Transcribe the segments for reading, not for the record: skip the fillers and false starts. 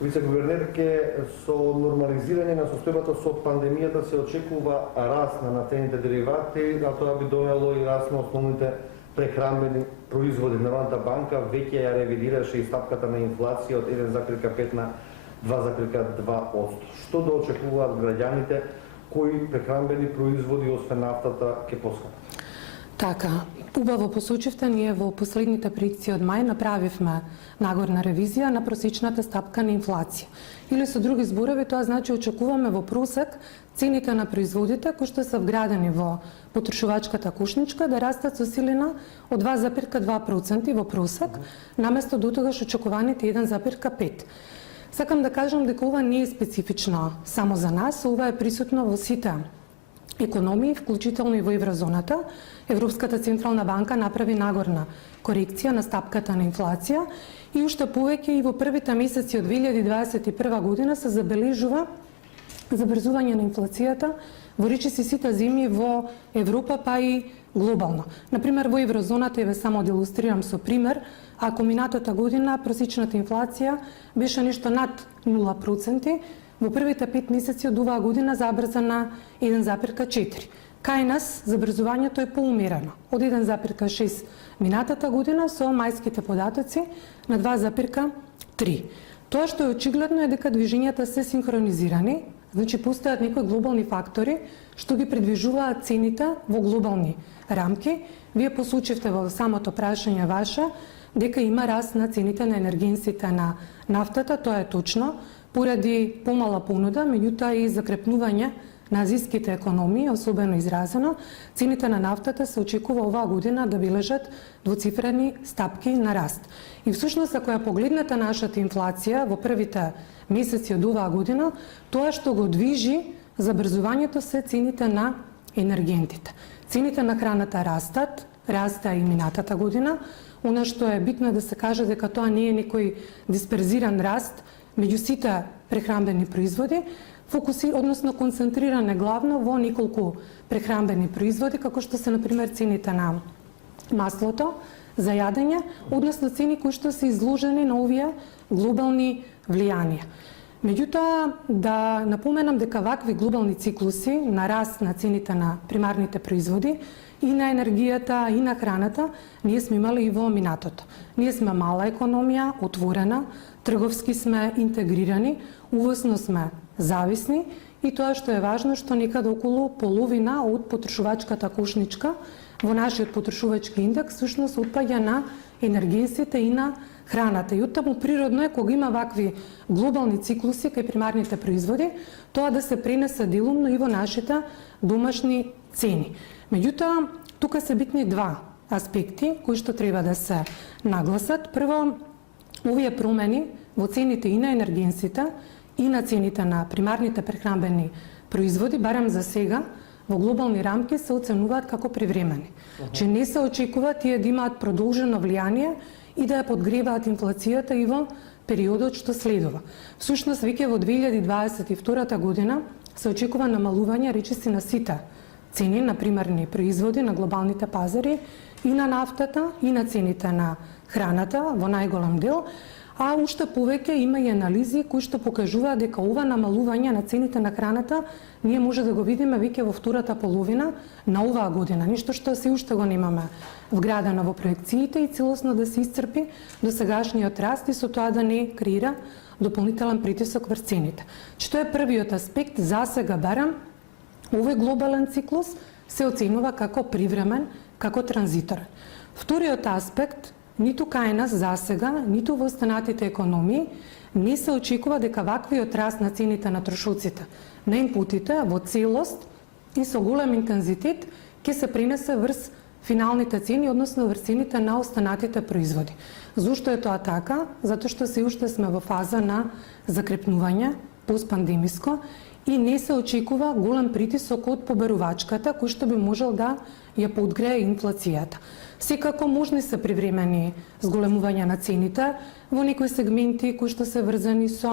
Вице-гувернерке, со нормализирање на состојбата со пандемијата се очекува раст на нафтените деривати, а тоа би довело и раст на основните прехранбени производи. Народната банка веќе ја ревидираше и стапката на инфлација од 1,5 на 2,2%. Што да очекуваат граѓаните, кои прехранбени производи освен нафтата ќе поскапат? Така, убаво посочивте, ние во последните проекции од мај направивме нагорна ревизија на просечната стапка на инфлација. Или со други зборови, тоа значи очекуваме во просек цените на производите кои што се вградени во потрошувачката кошничка да растат со силина од 2,2% во просек, наместо дотогаш очекуваните 1,5%. Сакам да кажам дека ова не е специфично само за нас, ова е присутно во сите економии, вклучително и во еврозоната. Европската централна банка направи нагорна корекција на стапката на инфлација и уште повеќе и во првите месеци од 2021 година се забележува забрзување на инфлацијата во речиси сите земји во Европа, па и глобално. Например, во еврозоната, еве само да илустрирам со пример, ако минатата година просечната инфлација беше нешто над 0%, во првите 5 месеци од оваа година забрза на 1,4%. Кај нас забрзувањето е поумерено, од 1,6% минатата година со мајските податоци на 2,3%. Тоа што е очигледно е дека движењата се синхронизирани, значи постојат некои глобални фактори што ги придвижуваат цените во глобални рамки. Вие посочивте во самото прашање ваше дека има раст на цените на енергенсите на нафтата, тоа е точно, поради помала понуда, меѓутоа и закрепнување на азијските економии, особено изразено, цените на нафтата се очекува оваа година да бележат двоцифрени стапки на раст. И всушност, ако ја погледнете нашата инфлација во првите месеци од оваа година, тоа што го движи забрзувањето се цените на енергентите. Цените на храната растат, раста и минатата година. Она што е битно е да се каже дека тоа не е некој дисперзиран раст меѓу сите прехранбени производи, односно концентриране главно во неколку прехранбени производи, како што се, например, цените на маслото за јадење, односно цени кои што се изложени на овие глобални влијанија. Меѓутоа, да напоменам дека вакви глобални циклуси на раст на цените на примарните производи и на енергијата и на храната, ние сме имали и во минатото. Ние сме мала економија, отворена, трговски сме интегрирани, увозно сме зависни и тоа што е важно, што некаде околу половина од потрошувачката кошничка во нашиот потрошувачки индекс всушност отпаѓа на енергенсите и на храната. И оттаму природно е кога има вакви глобални циклуси кај примарните производи, тоа да се пренесе делумно и во нашите домашни цени. Меѓутоа, тука се битни два аспекти кои што треба да се нагласат. Прво, овие промени во цените и на енергенсите и на цените на примарните прехранбени производи, барем за сега, во глобални рамки се оценуваат како привремени. Че не се очекува тие да имаат продолжено влијание и да ја подгреваат инфлацијата и во периодот што следува. Всушност, веќе во 2022 година се очекува намалување речиси на сите цени на примарни производи на глобалните пазари и на нафтата и на цените на храната во најголем дел, а уште повеќе има и анализи кои што покажуваат дека ова намалување на цените на храната ние може да го видиме веќе во втората половина на оваа година, ништо што се уште го немаме вградено во проекциите и целосно да се исцрпи досегашниот раст и со тоа да не креира дополнителен притисок врз цените. Што е првиот аспект, за сега барем, овој глобален циклус се оценува како привремен, како транзиторен. Вториот аспект, ниту кај нас за сега, ниту во останатите економии, не се очекува дека ваквиот раст на цените на трошоците на инпутите во целост и со голем интензитет ќе се пренесе врз финалните цени, односно врз цените на останатите производи. Зошто е тоа така? Затоа што се уште сме во фаза на закрепнување постпандемиско и не се очекува голем притисок од побарувачката кој што би можел да ја подгрее инфлацијата. Секако можни се привремени зголемување на цените во некои сегменти кои што се врзани со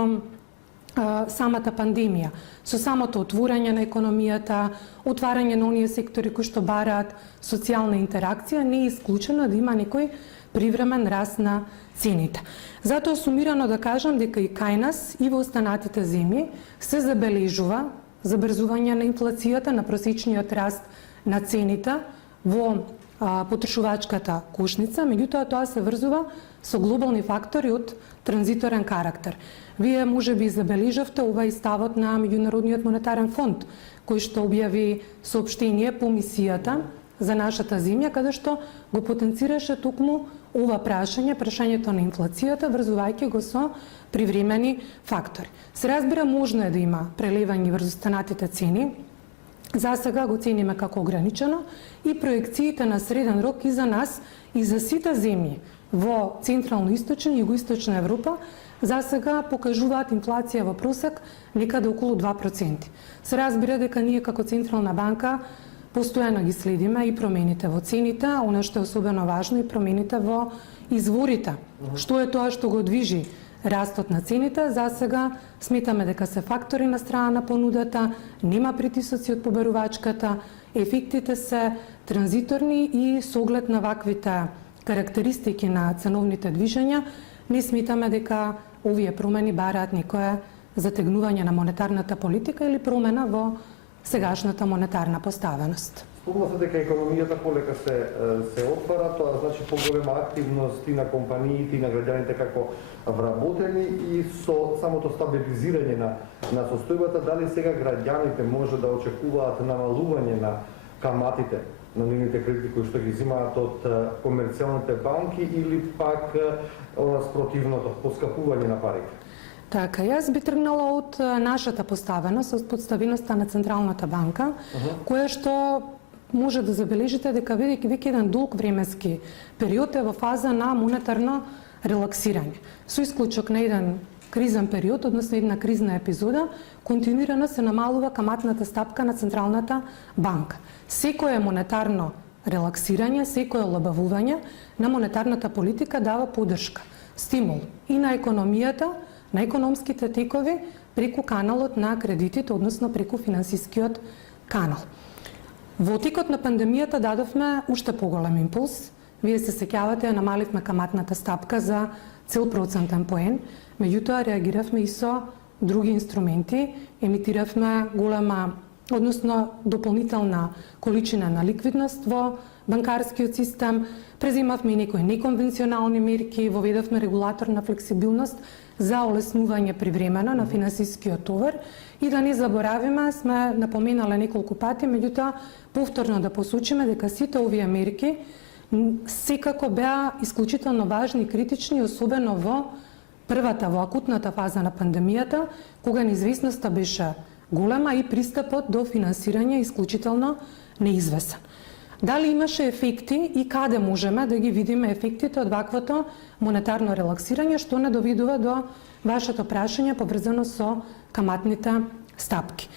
самата пандемија, со самото отворање на економијата, отварање на оние сектори кои што бараат социјална интеракција, не е исклучено да има некои привремен раст на цените. Затоа сумирано да кажам дека и кај нас и во останатите земји се забележува забрзување на инфлацијата, на просечниот раст на цените во потрошувачката кошница, меѓутоа тоа се врзува со глобални фактори од транзиторен карактер. Вие можеби забележавте ова и ставот на Меѓународниот монетарен фонд, кој што објави соопштение по мисијата за нашата земја, каде што го потенцираше токму ова прашањето на инфлацијата, врзувајќи го со привремени фактори. Се разбира, можно е да има прелевање врз останатите цени. За сега го цениме како ограничено и проекциите на среден рок и за нас и за сите земји во Централно-источна и Југоисточна Европа за сега покажуваат инфлација во просек некаде околу 2%. Се разбира дека ние како Централна банка постојано ги следиме и промените во цените, а она што е особено важно и промените во изворите. Што е тоа што го движи растот на цените? За сега сметаме дека се фактори на страна на понудата, нема притисоци од побарувачката, ефектите се транзиторни и со оглед на ваквите карактеристики на ценовните движења, не сметаме дека овие промени бараат некое затегнување на монетарната политика или промена во сегашната монетарна поставеност. Спомна се дека економијата полека се отвара, тоа значи поголема активност и на компаниите и на граѓаните како вработени и со самото стабилизирање на состојбата, дали сега граѓаните може да очекуваат намалување на каматите на нивните кредити кои што ги взимаат од комерцијалните банки или пак спротивното, поскапување на парите? Така, јас би тргнала од нашата поставеност, од подставеноста на Централната банка, која што може да забележите дека веќе еден долг временски период е во фаза на монетарно релаксирање. Со исклучок на еден кризен период, односно една кризна епизода, континуирано се намалува каматната стапка на Централната банка. Секое монетарно релаксирање, секое олабавување на монетарната политика дава поддршка, стимул и на економијата, на економските текови преку каналот на кредитите, односно преку финансискиот канал. Во текот на пандемијата дадовме уште поголем импулс. Вие се сеќавате, намаливме каматната стапка за цел процентен поен, меѓутоа реагиравме и со други инструменти, емитиравме голема, односно дополнителна количина на ликвидност во банкарскиот систем, преземавме и некои неконвенционални мерки, воведовме регулаторна флексибилност за олеснување привремено на финансискиот товар и да не заборавиме, сме напоменале неколку пати, меѓутоа повторно да посочиме дека сите овие мерки секако беа исклучително важни и критични, особено во првата, во акутната фаза на пандемијата, кога неизвестноста беше голема и пристапот до финансирање исклучително неизвестен. Дали имаше ефекти и каде можеме да ги видиме ефектите од ваквото монетарно релаксирање, што не доведува до вашето прашање поврзано со каматните стапки.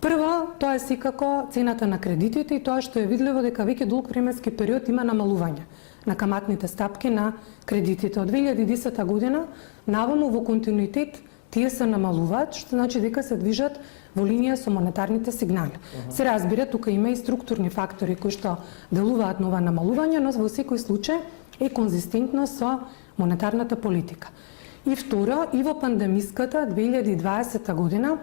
Прво, тоа е секако цената на кредитите и тоа што е видливо дека веќе долг временски период има намалување на каматните стапки на кредитите. Од 2010 година наваму во континуитет тие се намалуваат, што значи дека се движат во линија со монетарните сигнали. Се разбира, тука има и структурни фактори кои што делуваат на ова намалување, но во секој случај е конзистентно со монетарната политика. И второ, и во пандемиската 2020 година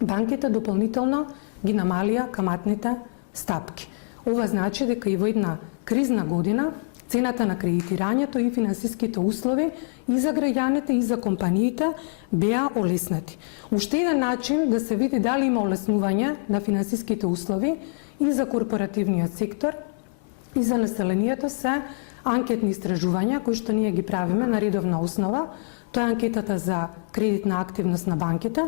банките дополнително ги намалија каматните стапки. Ова значи дека и во една кризна година цената на кредитирањето и финансиските услови и за граѓаните и за компаниите беа олеснати. Уште еден начин да се види дали има олеснување на финансиските услови и за корпоративниот сектор и за населението се анкетни истражувања кои што ние ги правиме на редовна основа. Тоа е анкетата за кредитна активност на банките.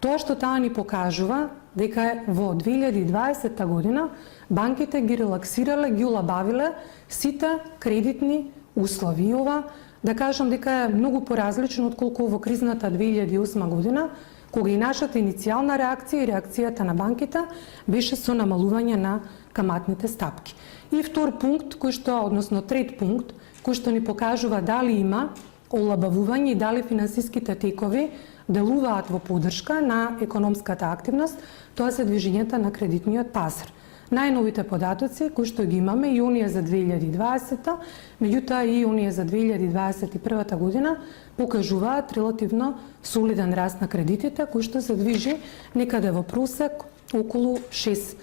Тоа што таа ни покажува дека во 2020 година банките ги релаксирале, ги олабавиле сите кредитни услови. И ова, да кажам дека е многу поразлично отколку во кризната 2008 година, кога и нашата иницијална реакција и реакцијата на банките беше со намалување на каматните стапки. И втор пункт, односно трет пункт, кој што ни покажува дали има олабавување и дали финансиските текови делуваат во поддршка на економската активност, тоа се движењата на кредитниот пазар. најновите податоци кои што ги имаме и оние за 2020, меѓутоа и оние за 2021 година покажуваат релативно солиден раст на кредитите кои што се движи некаде во просек околу 6%.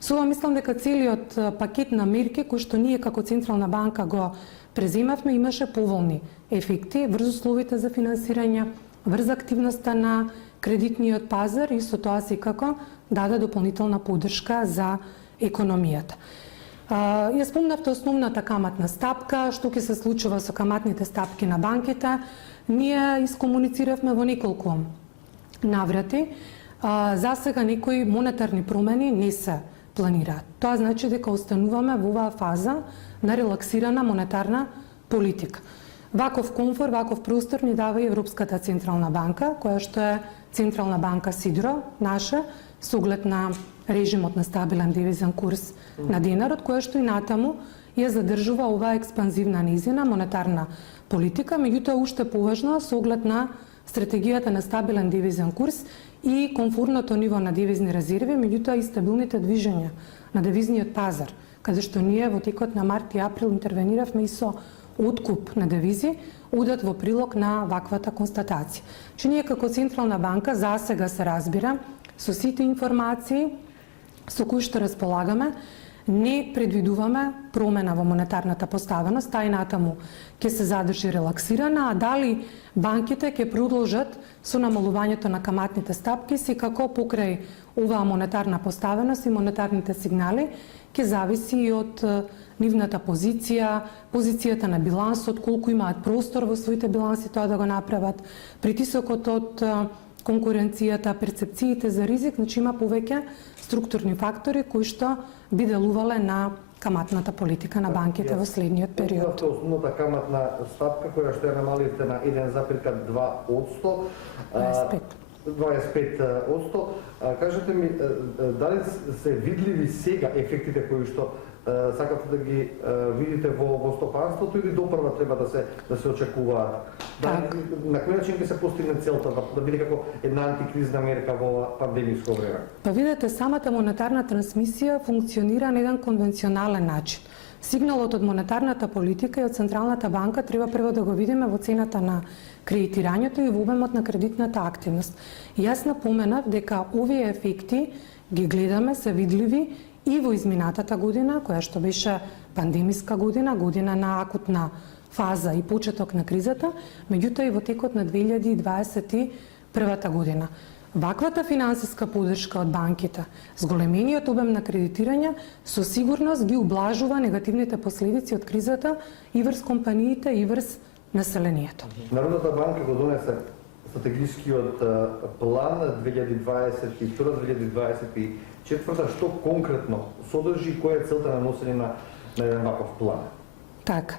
Со ова мислам дека целиот пакет на мерки кои што ние како Централна банка го преземавме имаше поволни ефекти врз условите за финансирање, врз активноста на кредитниот пазар и со тоа секако даде дополнителна поддршка за економијата. Ја спомнавте основната каматна стапка, што ќе се случува со каматните стапки на банките. Ние искомунициравме во неколку наврати. За сега некои монетарни промени не се планираат. Тоа значи дека остануваме во оваа фаза на релаксирана монетарна политика. Ваков комфор, ваков простор ни дава и Европската Централна банка, која што е Централна банка Сидро, наша, со оглед на режимот на стабилен девизен курс на денарот, која што и натаму ја задржува оваа експанзивна низина монетарна политика, меѓутоа уште поважно со оглед на стратегијата на стабилен девизен курс и комфортното ниво на девизни резерви, меѓутоа и стабилните движења на девизниот пазар, каде што ние во текот на март и април интервениравме и со откуп на девизи, одат во прилог на ваквата констатација. Че ние како Централна банка за сега се разбира со сите информации со кои што располагаме, не предвидуваме промена во монетарната поставеност, тај натаму ќе се задржи релаксирана, а дали банките ќе продолжат со намалувањето на каматните стапки, секако покрај оваа монетарна поставеност и монетарните сигнали, ќе зависи и од нивната позиција, позицијата на билансот, колку имаат простор во своите биланси тоа да го направат, притисокот од конкуренцијата, перцепциите за ризик, значи има повеќе структурни фактори кои што би делувале на каматната политика на банките во следниот период. Основната каматна стапка која што ја намаливте на 1,2%, 25%. Кажете ми, дали се видливи сега ефектите кои што сакате да ги видите во стопанството или допрва треба да се очекуваат? На кој начин ќе се постигне целта да биде како една антикризна мерка во пандемиско време? Па видете, самата монетарна трансмисија функционира на еден конвенционален начин. Сигналот од монетарната политика и од Централната банка треба прво да го видиме во цената на кредитирањето и во обемот на кредитната активност. И јас напоменав дека овие ефекти ги гледаме, се видливи и во изминатата година, која што беше пандемиска година, година на акутна фаза и почеток на кризата, меѓутоа и во текот на 2021 година. Ваквата финансиска поддршка од банките, зголемениот обем на кредитирање, со сигурност гиублажува негативните последици од кризата и врз компаниите и врз населението. Народната банка го донесе стратегискиот план 2022-2024, што конкретно содржи и која е целта на носење на еден ваков план? Така.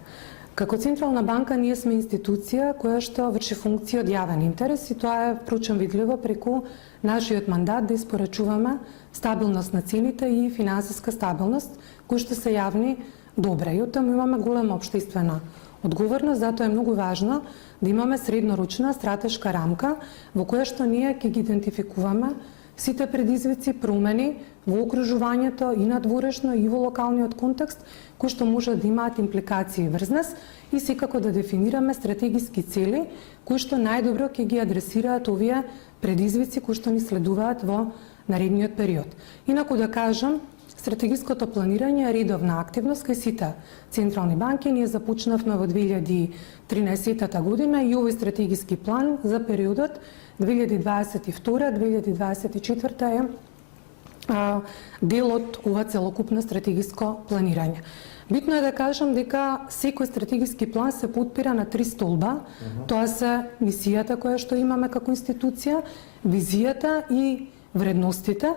Како Централна банка ние сме институција која што врши функција од јавен интерес и тоа е впрочем видливо преку нашиот мандат да испорачуваме стабилност на цените и финансиска стабилност, кои што се јавни добра. И оттаму имаме голема општествена одговорност, затоа е многу важно да имаме среднорочна стратешка рамка во која што ние ќе ги идентификуваме сите предизвици, промени во окружувањето и надворешно и во локалниот контекст, кои што можат да имаат импликации врз нас и секако да дефинираме стратегиски цели кои што најдобро ќе ги адресираат овие предизвици кои што ни следуваат во наредниот период. Инаку да кажам, стратегиското планирање е редовна активност кај сите централни банки. Ние започнавме во 2013 година и овој стратегиски план за периодот 2022-2024 е дел од ова целокупно стратегиско планирање. Битно е да кажам дека секој стратегиски план се потпира на 3 столба. Тоа се мисијата која што имаме како институција, визијата и вредностите.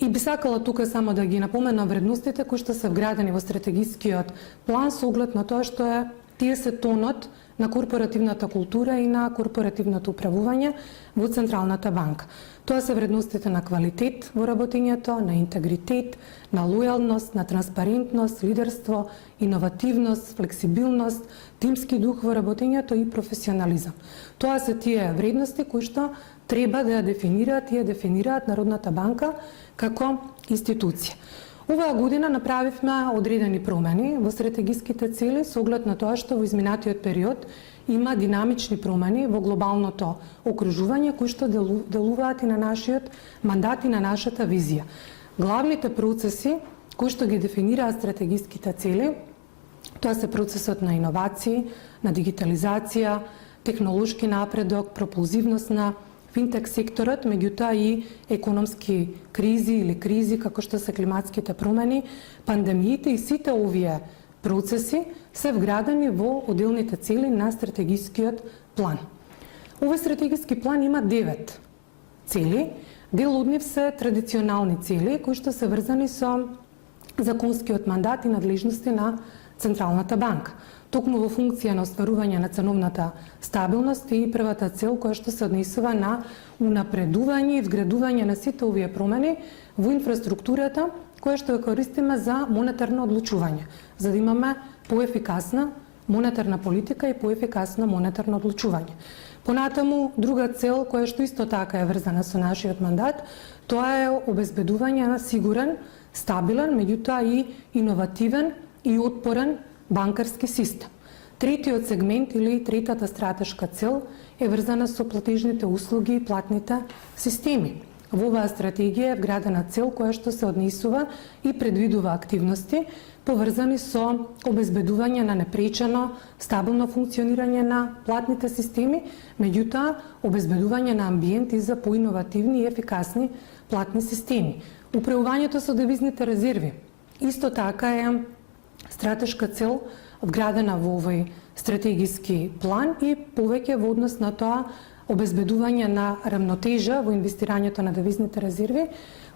И би сакала тука само да ги напоменам вредностите кои што се вградени во стратегискиот план со оглед на тоа што тие се тонот на корпоративната култура и на корпоративното управување во Централната банка. Тоа се вредностите на квалитет во работењето, на интегритет, на лојалност, на транспарентност, лидерство, иновативност, флексибилност, тимски дух во работењето и професионализам. Тоа се тие вредности кои што треба да ја дефинираат и ја дефинираат Народната банка како институција. Оваа година направивме одредени промени во стратегиските цели со оглед на тоа што во изминатиот период има динамични промени во глобалното окружување кои што делуваат и на нашиот мандат и на нашата визија. Главните процеси кои што ги дефинираат стратегиските цели, тоа се процесот на иновации, на дигитализација, технолошки напредок, пропулзивност на финтек секторот, меѓутоа и економски кризи или кризи како што се климатските промени, пандемиите и сите овие процеси се вградени во одделните цели на стратегискиот план. Овој стратегиски план има 9 цели. Дел од нив се традиционални цели кои што се врзани со законскиот мандат и надлежности на Централната банка. Токму во функција на остварување на ценовната стабилност и првата цел која што се однесува на унапредување и вградување на сите овие промени во инфраструктурата која што ја користиме за монетарно одлучување, за да имаме поефикасна монетарна политика и поефикасно монетарно одлучување. Понатаму, друга цел која што исто така е врзана со нашиот мандат, тоа е обезбедување на сигурен, стабилен, меѓутоа и иновативен и отпорен банкарски систем. Третиот сегмент или третата стратешка цел е врзана со платежните услуги и платните системи. Во оваа стратегија е вградена цел која што се однесува и предвидува активности поврзани со обезбедување на непречено, стабилно функционирање на платните системи, меѓутоа обезбедување на амбиент и за поиновативни и ефикасни платни системи. Управувањето со девизните резерви исто така е стратешка цел вградена во овој стратегиски план и повеќе во однос на тоа обезбедување на рамнотежа во инвестирањето на девизните резерви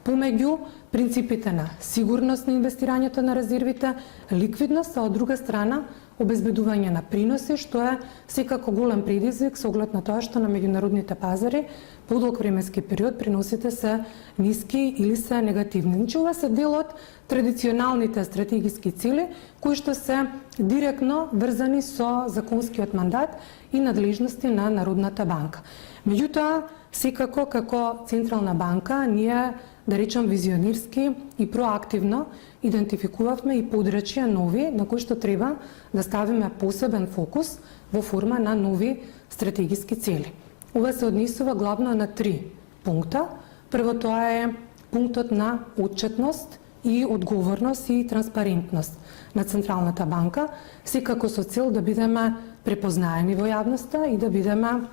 помеѓу принципите на сигурност на инвестирањето на резервите, ликвидност, а од друга страна обезбедување на приноси, што е секако голем предизвик со оглед на тоа што на меѓународните пазари подолг временски период приносите се ниски или се негативни. Значи, ова се дел од традиционалните стратегиски цели кои што се директно врзани со законскиот мандат и надлежности на Народната банка. Меѓутоа, секако како Централна банка ние, да речем, визионерски и проактивно идентификувавме и подрачја нови на кои што треба да ставиме посебен фокус во форма на нови стратегиски цели. Ова се однесува главно на 3 пункта. Прво тоа е пунктот на отчетност и одговорност и транспарентност на Централната банка, секако со цел да бидеме препознаени во јавноста и да бидеме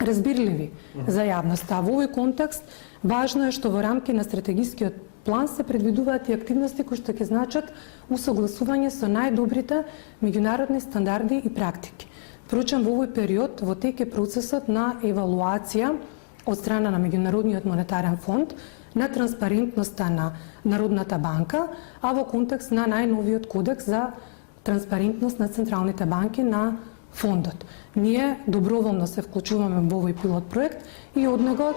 разбирливи за јавноста. Во овој контекст важно е што во рамки на стратегискиот план се предвидуваат и активности кои што ќе значат усогласување со најдобрите меѓународни стандарди и практики. Впрочем, во овој период во тек е процесот на евалуација од страна на Меѓународниот монетарен фонд на транспарентноста на Народната банка, а во контекст на најновиот кодекс за транспарентност на централните банки на фондот. Ние доброволно се вклучуваме во овој пилот проект и од него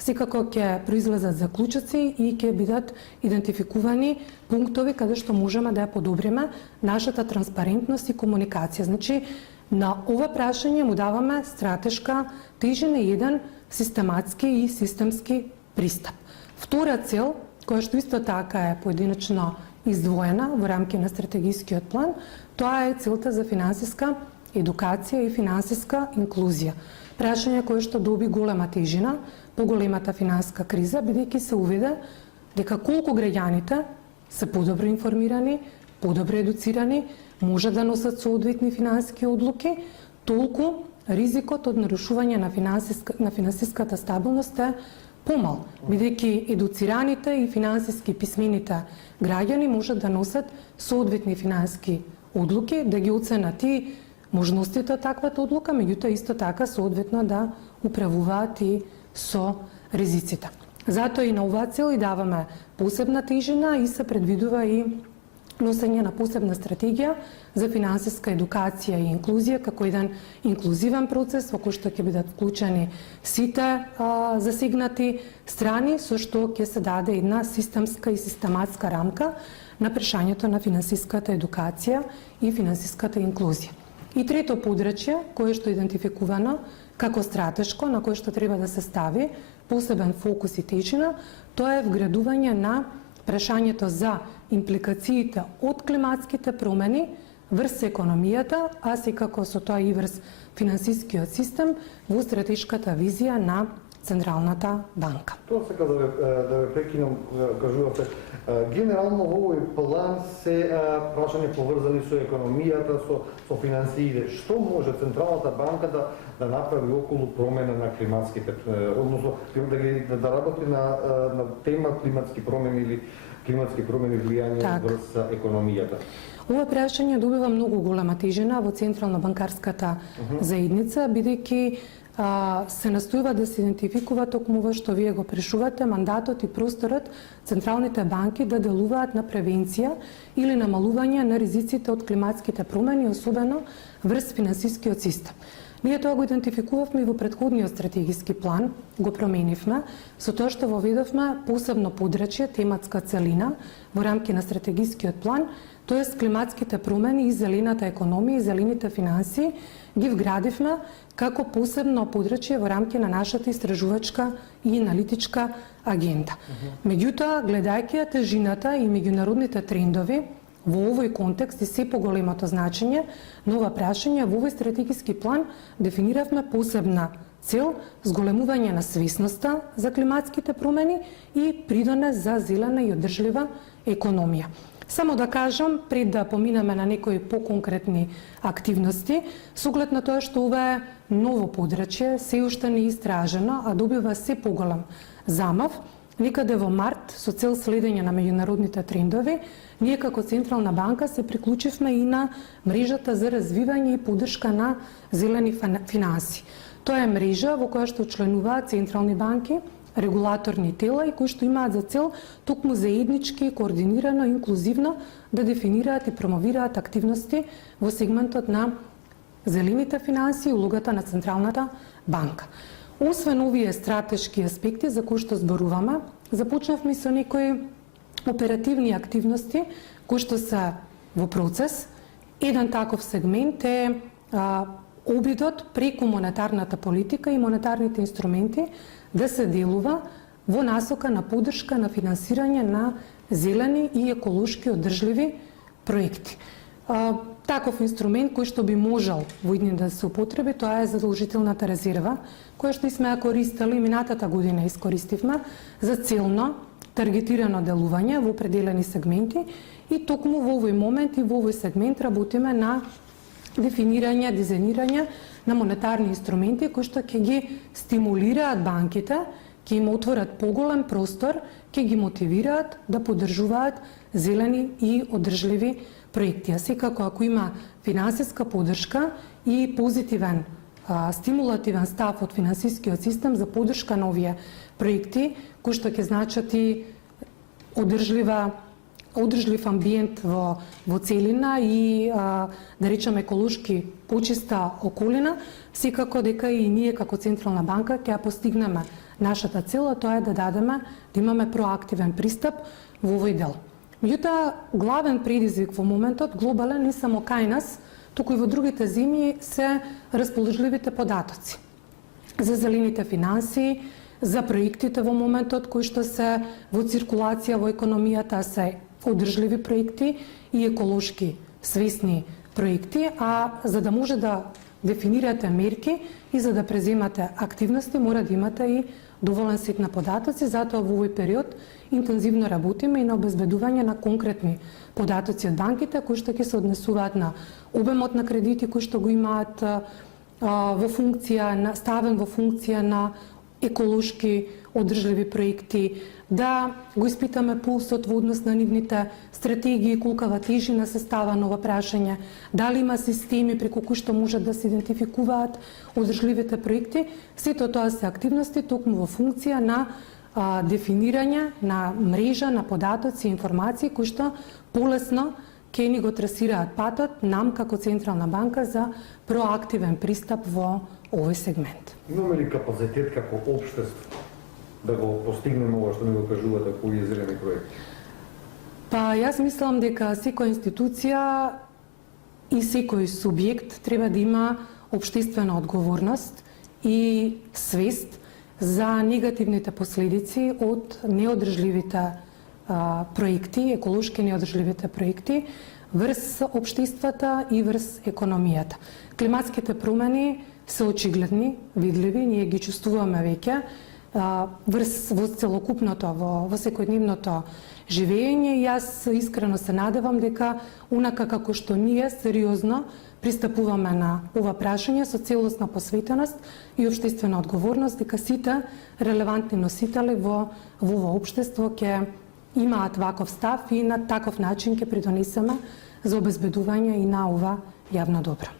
секако ќе произлезат заклучоци и ќе бидат идентификувани пунктови каде што можеме да ја подобриме нашата транспарентност и комуникација. Значи, на ова прашање му даваме стратешка тежина и еден систематски и системски пристап. Втора цел, која што исто така е поединечно издвоена во рамки на стратегискиот план, тоа е целта за финансиска едукација и финансиска инклузија. Прашање кое што доби голема тежина по големата финансиска криза, бидејќи се уведе дека колку граѓаните се подобро информирани, подобро едуцирани, може да носат соодветни финансиски одлуки, толку ризикот од нарушување на финансиската стабилност е помал, бидејќи едуцираните и финансиски писмените граѓани можат да носат соодветни финансиски одлуки, да ги оценат и можностите од таквата одлука, меѓутоа исто така соодветно да управуваат и со ризиците. Затоа и на оваа цел и даваме посебна тежина и се предвидува и носење на посебна стратегија за финансиска едукација и инклузија како еден инклузивен процес во кој што ќе бидат вклучени сите засегнати страни, со што ќе се даде една системска и систематска рамка на прашањето на финансиската едукација и финансиската инклузија. И трето подрачје, кое што е идентификувано како стратешко, на кое што треба да се стави посебен фокус и течина, тоа е вградување на прашањето за импликациите од климатските промени врз економијата, а секако со тоа и врз финансискиот систем во стратешката визија на Централната банка. Тоа сека да ве прекинам, кажувате, генерално во овој план се прашања поврзани со економијата, со финансиите. Што може Централната банка да направи околу промена на климатските, односно да работи на тема климатски промени или климатски промени влијање врз економијата? Ова прашање добива многу голема тежина во Централно-банкарската заедница, бидејќи се настојува да се идентификува токму ова што вие го прашувате, мандатот и просторот централните банки да делуваат на превенција или намалување на ризиците од климатските промени, особено врз финансискиот систем. Ние тоа го идентификувавме и во претходниот стратегиски план, го променивме, со тоа што воведовме посебно подрачје, тематска целина во рамки на стратегискиот план, тоест климатските промени и зелената економија и зелените финансии ги вградивме како посебно подрачје во рамки на нашата истражувачка и аналитичка агенда. Меѓутоа, гледајќи ја тежината и меѓународните трендови во овој контекст и се поголемото значење на ова прашање, во овој стратегиски план дефиниравме посебна цел зголемување на свесноста за климатските промени и придонес за зелена и одржлива економија. Само да кажам, пред да поминеме на некои поконкретни активности, с оглед на тоа што ова е ново подрачје, се уште не истражено, а добива се поголем замав, некаде во март, со цел следење на меѓународните трендови, ние како Централна банка се приклучивме и на мрежата за развивање и поддршка на зелени финанси. Тоа е мрежа во која што членуваат централни банки, регулаторни тела и кои што имаат за цел токму заеднички, координирано и инклузивно да дефинираат и промовираат активности во сегментот на зелените финанси и улогата на Централната банка. Освен овие стратешки аспекти за кои што зборуваме, започнавме со некои оперативни активности кои што се во процес. Еден таков сегмент е обидот преку монетарната политика и монетарните инструменти да се делува во насока на поддршка на финансирање на зелени и еколошки одржливи проекти. Таков инструмент кој што би можел во иднина да се употреби, тоа е задолжителната резерва, која што сме ја користели минатата година искористивме за целно таргетирано делување во определени сегменти и токму во овој момент и во овој сегмент работиме на дефинирање, дизајнирање на монетарни инструменти кои што ќе ги стимулираат банките, ќе им отворат поголем простор, ќе ги мотивираат да поддржуваат зелени и одржливи проекти. А секако ако има финансиска поддршка и позитивен стимулативен став од финансискиот систем за поддршка на овие проекти, кои што ќе значат и одржлив амбиент во целина и да речеме еколошки почиста околина, секако дека и ние како Централна банка ќе ја постигнеме нашата цел, тоа е да дадеме, да имаме проактивен пристап во овој дел. Меѓутоа, главен предизвик во моментот, глобален, не само кај нас, туку и во другите земји се расположливите податоци за зелените финансии, за проектите во моментот кои што се во циркулација во економијата, се одржливи проекти и еколошки свесни проекти, а за да може да дефинирате мерки и за да преземате активности, мора да имате и доволен сет на податоци, затоа во овој период интензивно работиме и на обезбедување на конкретни податоци од банките, кои што ќе се однесуваат на обемот на кредити кои што го имаат во функција, ставен во функција на еколошки одржливи проекти, да го испитаме пулсот во однос на нивните стратегии, колкава тежина се става на ова прашање, дали има системи преку кои што може да се идентификуваат одржливите проекти. Сето тоа се активности токму во функција на дефинирање на мрежа на податоци и информации кои што полесно ќе ни го трасираат патот нам како Централна банка за проактивен пристап во овој сегмент. Имаме ли капацитет како општество да го постигнеме ова што ни го кажувате кои зелени проекти? Па јас мислам дека секоја институција и секој субјект треба да има општествена одговорност и свест за негативните последици од неодржливите проекти, еколошки неодржливите проекти врз општествата и врз економијата. Климатските промени се очигледни, видливи, ние ги чувствуваме веќе врз во целокупното, во секојдневното живење. Јас искрено се надевам дека унака како што ние сериозно пристапуваме на ова прашање со целосна посветеност и општествена одговорност, дека сите релевантни носители во ова општество ќе имаат ваков став и на таков начин ќе придонесеме за обезбедување и на ова јавно добро.